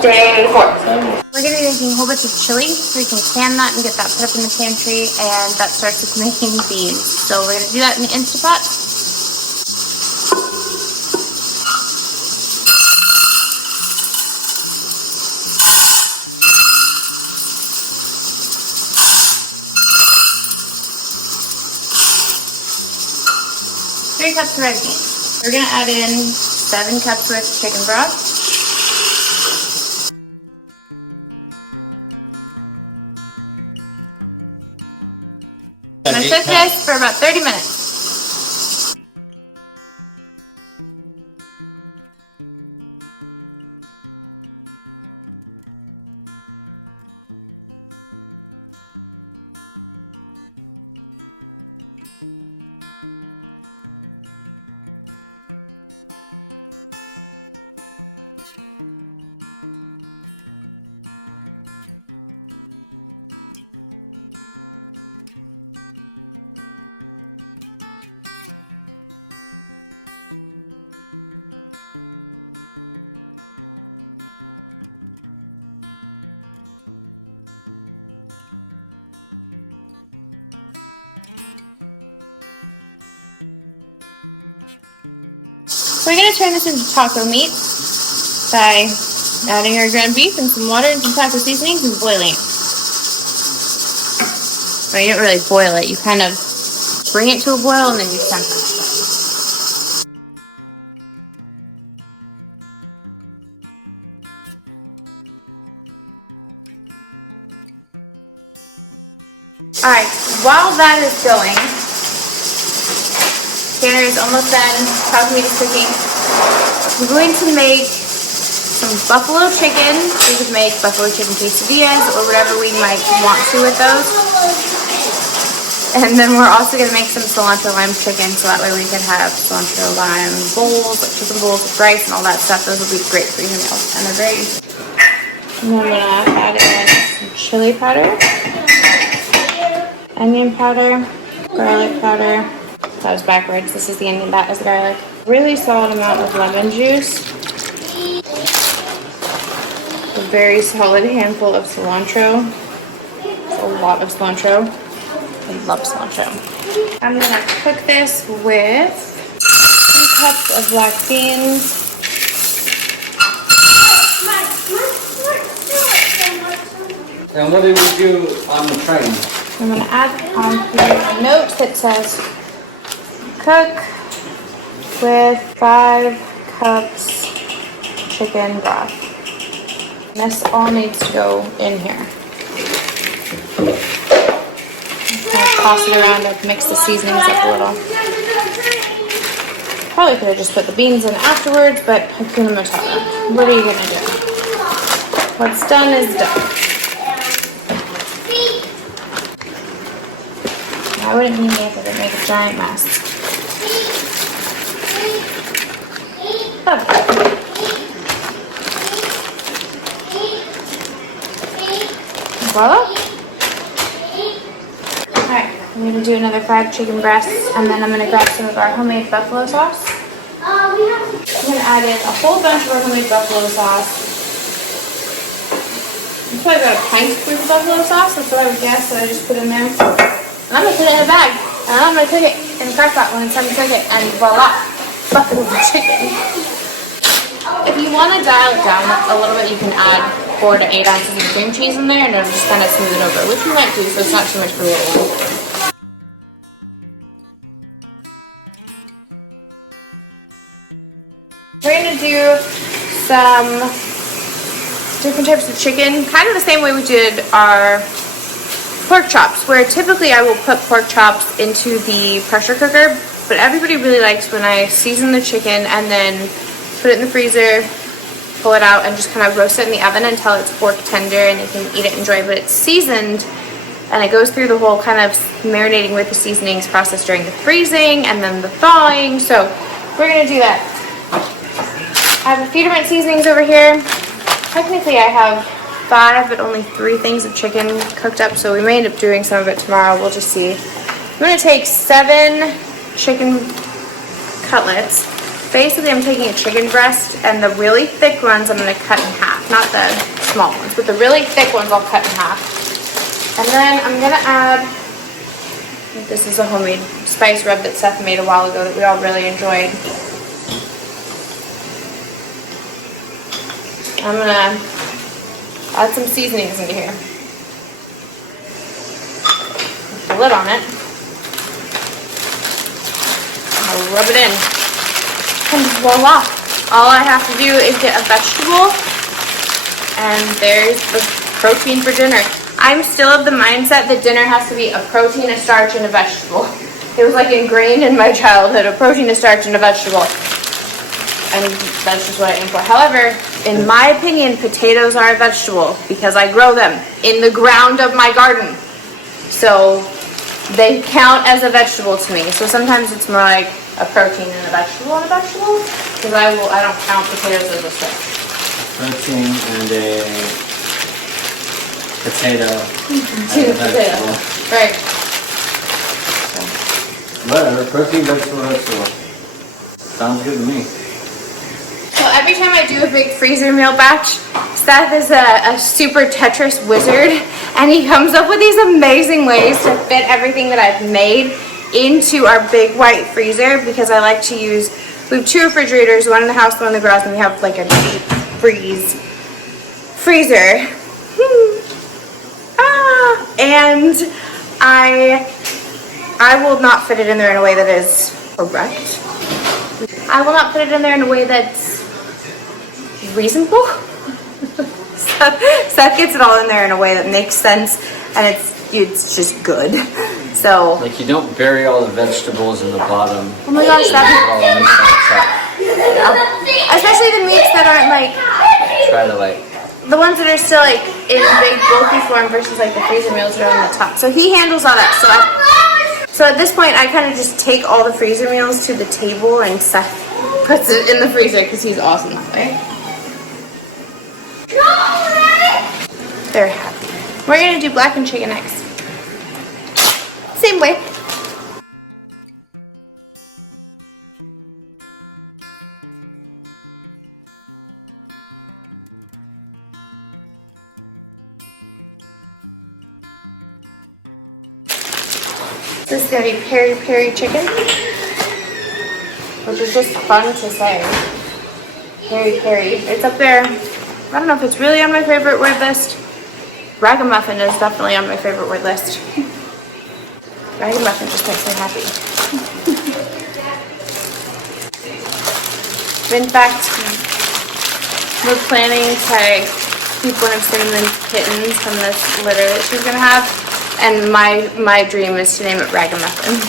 Day 4. We're going to be making a whole bunch of chili, so we can can that and get that put up in the pantry, and that starts with making beans. So we're going to do that in the Instapot. Three cups of red beans. We're going to add in 7 cups worth of chicken broth. I'm going to cook this for about 30 minutes. We're going to turn this into taco meat by adding our ground beef and some water and some taco seasonings and boiling it. Well, you don't really boil it. You kind of bring it to a boil and then you temper it. Alright, while that is going, dinner is almost done. Taco meat is cooking. I'm going to make some buffalo chicken. We could make buffalo chicken quesadillas or whatever we might want to with those. And then we're also going to make some cilantro lime chicken, so that way we can have cilantro lime bowls, like chicken bowls with rice and all that stuff. Those will be great for your meals, and they're very easy. And then I'm going to add in some chili powder, onion powder, garlic powder. That was backwards. This is the onion, that is the garlic. Really solid amount of lemon juice. A very solid handful of cilantro. That's a lot of cilantro. I love cilantro. I'm gonna cook this with 2 cups of black beans. And what did we do on the train? I'm gonna add on a note that says cook with 5 cups chicken broth. And this all needs to go in here. Toss it around and mix the seasonings up a little. Probably could have just put the beans in afterwards, but Hakuna Matata. What are you gonna do? What's done is done. I wouldn't need it if it would make a giant mess. Voila. Alright, I'm going to do another 5 chicken breasts, and then I'm going to grab some of our homemade buffalo sauce. I'm going to add in a whole bunch of our homemade buffalo sauce. It's probably about a pint worth of buffalo sauce, that's what I would guess that I just put in there. And I'm going to put it in a bag, and I'm going to cook it in a crock pot when it's time to cook it, and voila, buffalo chicken. If you want to dial it down a little bit, you can add 4 to 8 ounces of cream cheese in there, and it'll just kind of smooth it over, which you might do, so it's not too much for a little one. We're going to do some different types of chicken, kind of the same way we did our pork chops, where typically I will put pork chops into the pressure cooker, but everybody really likes when I season the chicken and then put it in the freezer, pull it out, and just kind of roast it in the oven until it's pork tender and you can eat it and enjoy it. But it's seasoned, and it goes through the whole kind of marinating with the seasonings process during the freezing and then the thawing. So we're going to do that. I have a few different seasonings over here. Technically I have 5, but only 3 things of chicken cooked up, so we may end up doing some of it tomorrow. We'll just see. I'm going to take 7 chicken cutlets, Basically, I'm taking a chicken breast, and the really thick ones I'm going to cut in half. Not the small ones, but the really thick ones I'll cut in half. And then I'm going to add, this is a homemade spice rub that Seth made a while ago that we all really enjoyed. I'm going to add some seasonings into here. Put the lid on it. I'll rub it in. And voila! All I have to do is get a vegetable, and there's the protein for dinner. I'm still of the mindset that dinner has to be a protein, a starch, and a vegetable. It was like ingrained in my childhood, a protein, a starch, and a vegetable. And that's just what I aim for. However, in my opinion, potatoes are a vegetable because I grow them in the ground of my garden. So they count as a vegetable to me. So sometimes it's more like a protein and a vegetable because I don't count potatoes as a starch. Protein and a potato. Two potatoes. Right. Whatever, protein, vegetable. Sounds good to me. So every time I do a big freezer meal batch, Seth is a super Tetris wizard, and he comes up with these amazing ways to fit everything that I've made into our big white freezer, because I like to use, we have 2 refrigerators, one in the house, one in the garage, and we have like a deep freezer. And I will not fit it in there in a way that is correct. I will not put it in there in a way that's reasonable. Seth gets it all in there in a way that makes sense, and it's just good. So like you don't bury all the vegetables in the bottom. Oh my gosh, that especially the meats that aren't like try to like the ones that are still like in big bulky form versus like the freezer meals that are on the top. So he handles all that. So at this point I kind of just take all the freezer meals to the table, and Seth puts it in the freezer because he's awesome that way. They're happy. We're gonna do blackened chicken next. Same way. This is gonna be peri-peri chicken, which is just fun to say. Peri-peri. It's up there. I don't know if it's really on my favorite word list. Ragamuffin is definitely on my favorite word list. Ragamuffin just makes me happy. In fact, we're planning to keep one of Cinnamon's kittens from this litter that she's gonna have, and my dream is to name it Ragamuffin.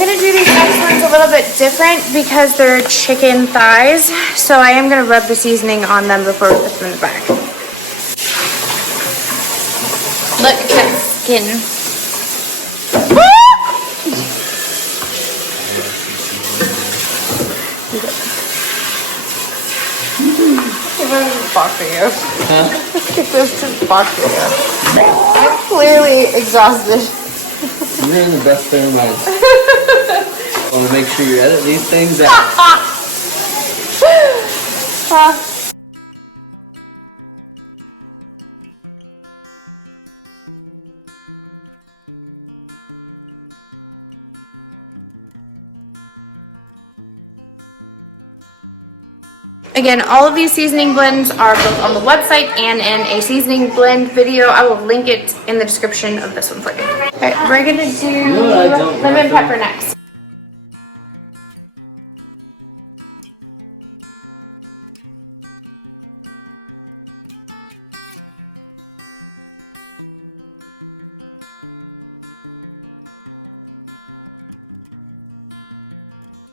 I'm going to do these next ones a little bit different because they're chicken thighs, so I am going to rub the seasoning on them before we put them in the bag. Look at that skin. If I was just boxing you. If I was just boxing you. I'm clearly exhausted. You're in the best frame of mind. I want to make sure you edit these things out. Again, all of these seasoning blends are both on the website and in a seasoning blend video. I will link it in the description of this one for you. Alright, we're gonna do lemon pepper next.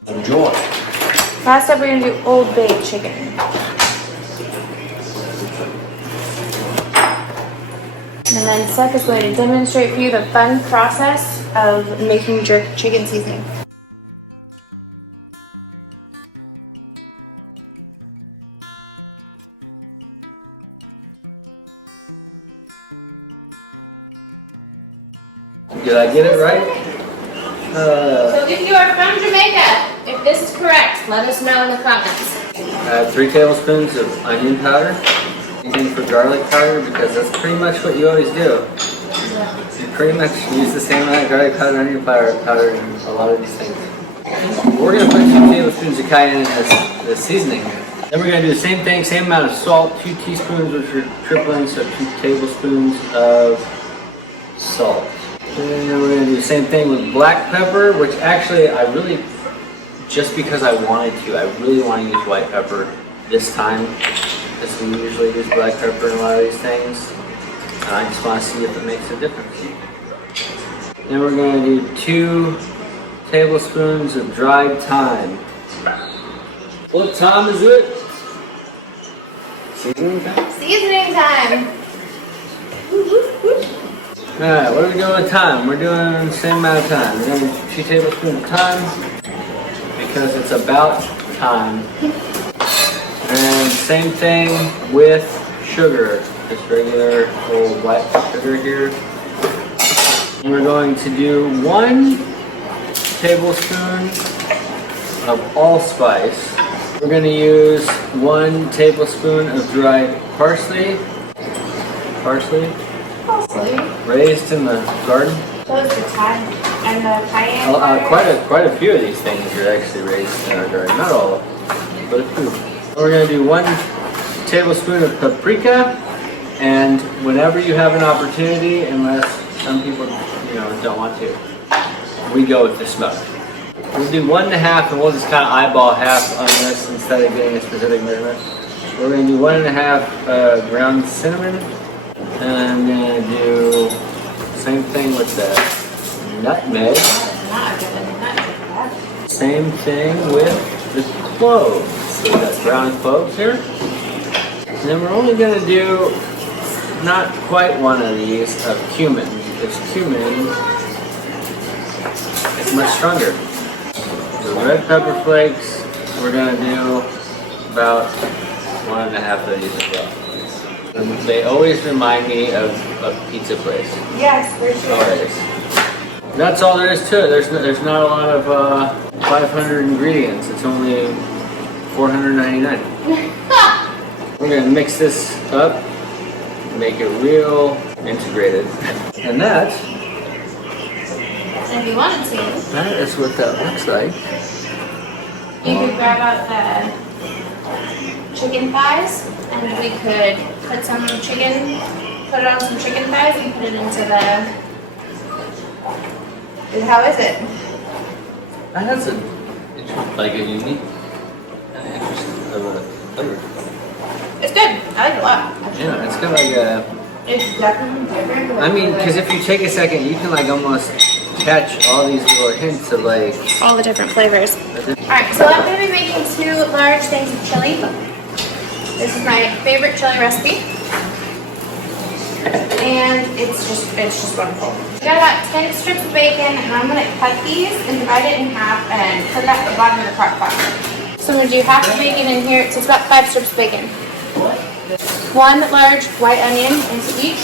Enjoy. Last up, we're gonna do Old Bay chicken. And then Seth is going to demonstrate for you the fun process of making jerk chicken seasoning. Did I get it right? So if you are from Jamaica, if this is correct, let us know in the comments. 3 tablespoons of onion powder. Anything for garlic powder, because that's pretty much what you always do. You pretty much use the same amount of garlic powder and onion powder in a lot of these things. We're going to put 2 tablespoons of cayenne in this seasoning here. Then we're going to do the same thing, same amount of salt, 2 teaspoons, which are tripling, so 2 tablespoons of salt. And then we're going to do the same thing with black pepper, which actually I really, just because I wanted to, I really want to use white pepper this time, because we usually use black pepper in a lot of these things. And I just want to see if it makes a difference. Then we're going to do 2 tablespoons of dried thyme. What time is it? Seasoning time? Seasoning time. Alright, what are we doing with thyme? We're doing the same amount of thyme. We're going to do 2 tablespoons of thyme because it's about time. And same thing with sugar. Just regular old white sugar here. And we're going to do 1 tablespoon of allspice. We're going to use 1 tablespoon of dried parsley. Parsley. Raised in the garden. So is the thyme and the cayenne. Quite a few of these things are actually raised in our garden. Not all of them, but a few. We're going to do 1 tablespoon of paprika. And whenever you have an opportunity, unless some people, don't want to, we go with the smoke. We'll do 1 1/2, and we'll just kind of eyeball half on this instead of getting a specific measurement. We're going to do 1 1/2 ground cinnamon, and I'm going to do the same thing with the nutmeg. Same thing with the cloves. So we've got ground cloves here. And then we're only going to do not quite 1 of these of cumin, because cumin is much stronger. The red pepper flakes, we're going to do about 1 1/2 of these as well. And they always remind me of a pizza place. Yes, for sure. Always. That's all there is to it. There's not a lot of 500 ingredients. It's only 499. We're going to mix this up, make it real integrated. And that, if you wanted to, that is what that looks like. you could grab out the chicken thighs, and we could put it on some chicken thighs and put it into the. How is it? That has a unique and interesting flavor. It's good. I like it a lot. Yeah, it's kind of like a. It's definitely different. I mean, because if you take a second, you can almost catch all these little hints of all the different flavors. Alright, so I'm going to be making 2 large things of chili. This is my favorite chili recipe. And it's just wonderful. I got about 10 strips of bacon, and I'm going to cut these and divide it in half and put it at the bottom of the crock pot. So I'm going to do half the bacon in here. So it's about 5 strips of bacon. 1 large white onion into each.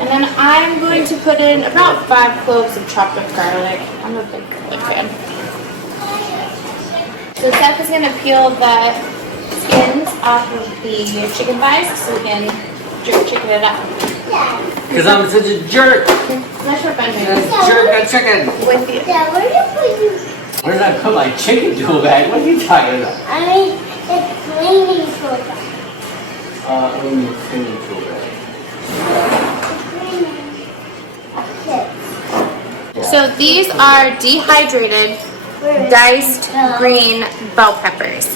And then I'm going to put in about 5 cloves of chopped up garlic. I'm a big garlic fan. So Seth is going to peel the skins off of the chicken thighs so we can chicken it up. because I'm such a jerk. That's what I'm doing. Jerk a chicken. With you. Where did I put my chicken tool bag? What are you talking about? I mean, the cleaning tool bag. In your cleaning tool bag. So these are dehydrated, diced green bell peppers.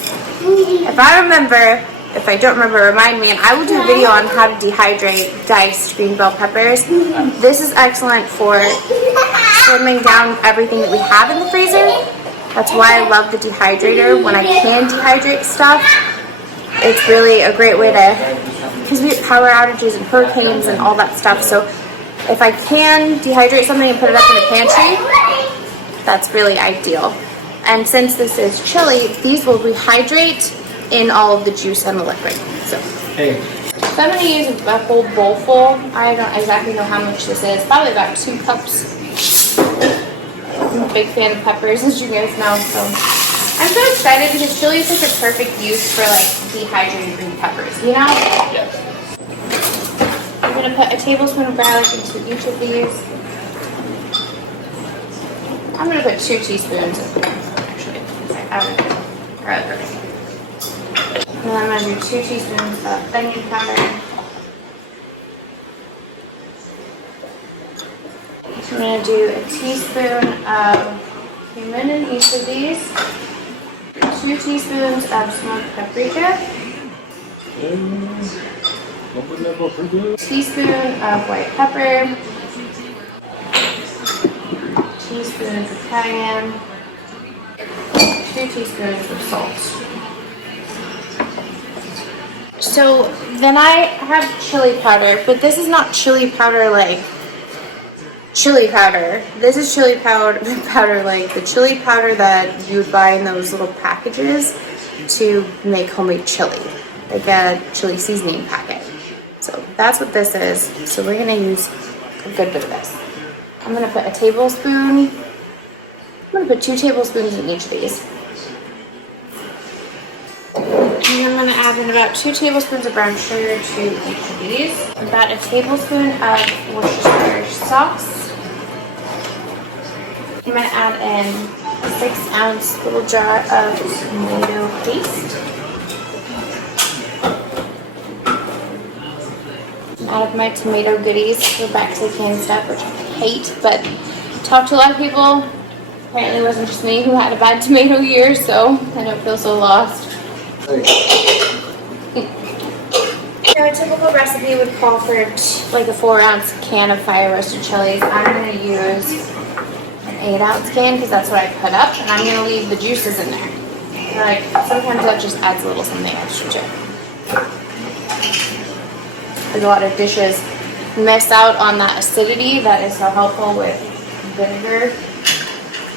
If I don't remember, remind me, and I will do a video on how to dehydrate diced green bell peppers. This is excellent for slimming down everything that we have in the freezer. That's why I love the dehydrator. When I can dehydrate stuff, it's really a great way to, because we get power outages and hurricanes and all that stuff. So if I can dehydrate something and put it up in the pantry, that's really ideal. And since this is chili, these will rehydrate in all of the juice and the liquid. So. Hey, So I'm going to use a whole bowl full. I don't exactly know how much this is. Probably about 2 cups. I'm a big fan of peppers, as you guys know. So I'm so excited because chili is such a perfect use for like dehydrated green peppers, you know? Yes. I'm going to put a tablespoon of garlic into each of these. I'm going to put 2 teaspoons of garlic. And then I'm going to do 2 teaspoons of onion powder. I'm going to do a teaspoon of cumin in each of these. 2 teaspoons of smoked paprika. Teaspoon of white pepper. Teaspoon of cayenne. 2 teaspoons of salt. So then I have chili powder, but this is not chili powder like chili powder. This is chili powder like the chili powder that you would buy in those little packages to make homemade chili, like a chili seasoning packet. So that's what this is. So we're gonna use a good bit of this. I'm gonna put a tablespoon. I'm gonna put 2 tablespoons in each of these. And I'm going to add in about 2 tablespoons of brown sugar to each of these. About a tablespoon of Worcestershire sauce. I'm going to add in a 6-ounce little jar of tomato paste. Out of my tomato goodies, the Mexican stuff, which I hate, but talked to a lot of people. Apparently it wasn't just me who had a bad tomato year, so I don't feel so lost. So a typical recipe would call for like a 4-ounce can of fire roasted chilies. I'm going to use an 8-ounce can because that's what I put up, and I'm going to leave the juices in there. Like sometimes that just adds a little something extra to it. Because a lot of dishes miss out on that acidity that is so helpful with vinegar.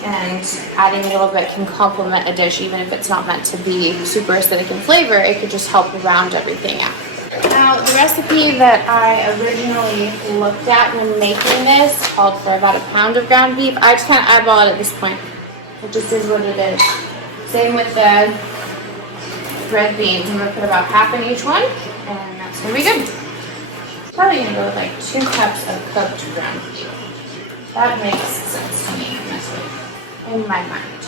And adding a little bit can complement a dish, even if it's not meant to be super acidic in flavor. It could just help round everything out. Now, the recipe that I originally looked at when making this called for about a pound of ground beef. I just kind of eyeball it at this point. It just is what it is. Same with the red beans. I'm going to put about half in each one, and that's going to be good. Probably going to go with like 2 cups of cooked ground beef. That makes sense to me, honestly. In my mind.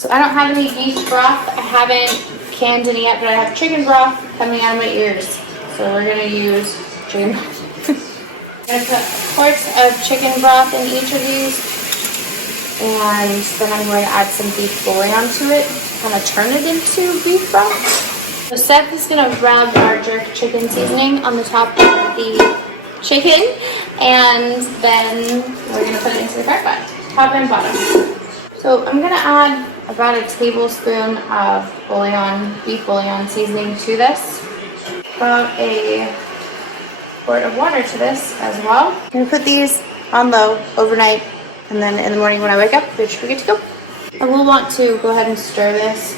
So I don't have any beef broth. I haven't canned any yet, but I have chicken broth coming out of my ears. So we're going to use chicken broth. I'm going to put quarts of chicken broth in each of these. And then I'm going to add some beef bouillon to it, kind of turn it into beef broth. So Seth is going to rub our jerk chicken seasoning on the top of the chicken, and then we're going to put it into the crock pot, top and bottom. So I'm going to add about a tablespoon of bouillon, beef bouillon seasoning to this, about a quart of water to this as well. I'm going to put these on low overnight, and then in the morning when I wake up, they should be good to go. I will want to go ahead and stir this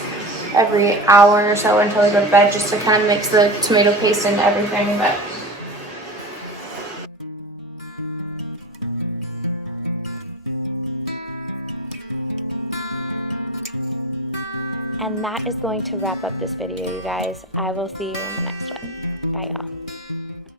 every hour or so until I go to bed, just to kind of mix the tomato paste into everything, but And that is going to wrap up this video, you guys. I will see you in the next one. Bye, y'all.